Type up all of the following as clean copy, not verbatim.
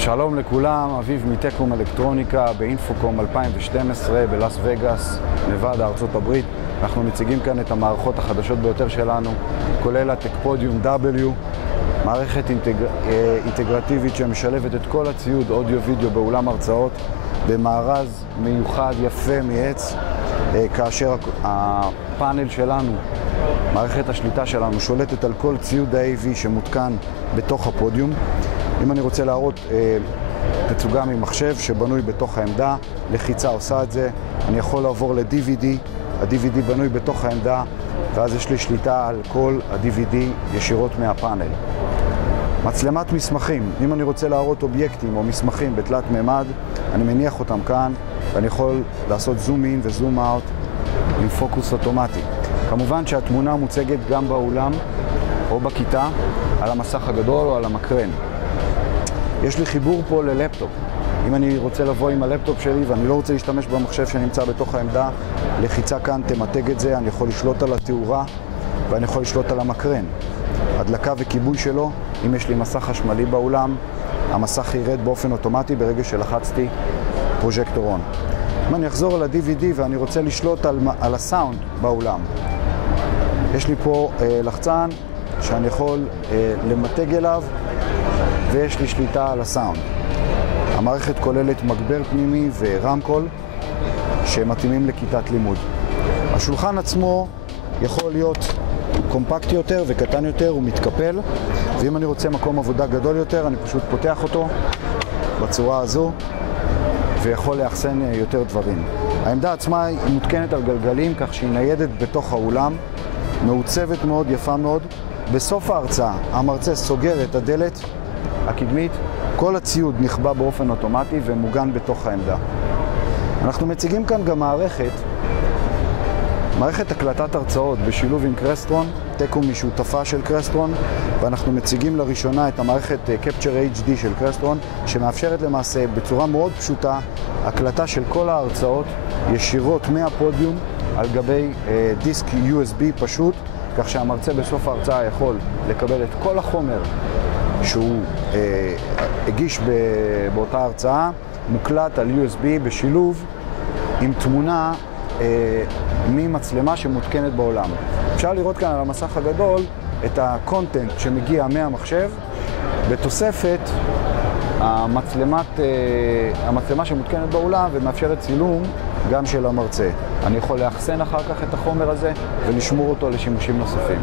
שלום לכולם, אביב מטקום אלקטרוניקה באינפוקום 2012 בלאס וגאס, נבדה, ארצות הברית. אנחנו מציגים כאן את המערכות החדשות ביותר שלנו, כולל הטקפודיום W, מערכת אינטגרטיבית שמשלבת את כל הציוד אודיו-וידאו באולם הרצאות במארז מיוחד יפה מעץ, כאשר הפאנל שלנו, מערכת השליטה שלנו, שולטת על כל ציוד ה-AV שמותקן בתוך הפודיום. אם אני רוצה להראות תצוגה ממחשב שבנוי בתוך העמדה, לחיצה עושה את זה. אני יכול לעבור ל-DVD, ה-DVD בנוי בתוך העמדה, ואז יש לי שליטה על כל ה-DVD ישירות מהפאנל. מצלמת מסמכים, אם אני רוצה להראות אובייקטים או מסמכים בתלת מימד, אני מניח אותם כאן, ואני יכול לעשות זום אין וזום אאוט עם פוקוס אוטומטי. כמובן שהתמונה מוצגת גם באולם או בכיתה, על המסך הגדול או על המקרן. יש לי חיבור פה ללפטופ. אם אני רוצה לבוא עם הלפטופ שלי ואני לא רוצה להשתמש במחשב שנמצא בתוך העמדה, לחיצה כאן תמתג את זה, אני יכול לשלוט על התאורה ואני יכול לשלוט על המקרן. הדלקה וכיבוי שלו, אם יש לי מסך חשמלי באולם, המסך ירד באופן אוטומטי ברגע שלחצתי פרוז'קטור און. אם אני אחזור על ה-DVD ואני רוצה לשלוט על הסאונד באולם, יש לי פה לחצן שאני יכול למתג אליו, ויש לי שליטה על הסאונד. המערכת כוללת מגבר פנימי ורמקול שמתאימים לכיתת לימוד. השולחן עצמו יכול להיות קומפקטי יותר וקטן יותר, הוא מתקפל, ואם אני רוצה מקום עבודה גדול יותר, אני פשוט פותח אותו בצורה הזו ויכול לאחסן יותר דברים. העמדה עצמה היא מותקנת על גלגלים, כך שהיא ניידת בתוך האולם, מעוצבת מאוד, יפה מאוד. בסוף ההרצאה המרצה סוגר את הדלת הקדמית, כל הציוד נכבה באופן אוטומטי ומוגן בתוך העמדה. אנחנו מציגים כאן גם מערכת הקלטת הרצאות בשילוב עם קרסטרון. טקום היא שותפה של קרסטרון, ואנחנו מציגים לראשונה את המערכת Capture HD של קרסטרון, שמאפשרת למעשה בצורה מאוד פשוטה הקלטה של כל ההרצאות ישירות מהפודיום על גבי דיסק USB פשוט, כך שהמרצה בסוף ההרצאה יכול לקבל את כל החומר שהוא הגיש באותה הרצאה, מוקלט על USB בשילוב עם תמונה ממצלמה שמותקנת בעולם. אפשר לראות כאן על המסך הגדול את הקונטנט שמגיע מהמחשב, בתוספת המצלמה שמותקנת באולם ומאפשרת צילום גם של המרצה. אני יכול לאחסן אחר כך את החומר הזה ולשמור אותו לשימושים נוספים.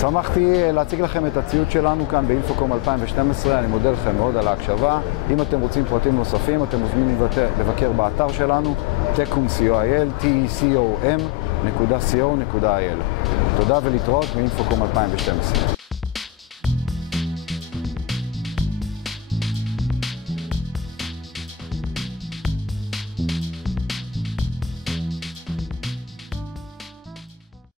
שמחתי להציג לכם את הציוד שלנו כאן באינפוקום 2012, אני מודה לכם מאוד על ההקשבה. אם אתם רוצים פרטים נוספים, אתם מוזמנים לבקר באתר שלנו, tecom.co.il, tecom.co.il. תודה ולהתראות באינפוקום 2012.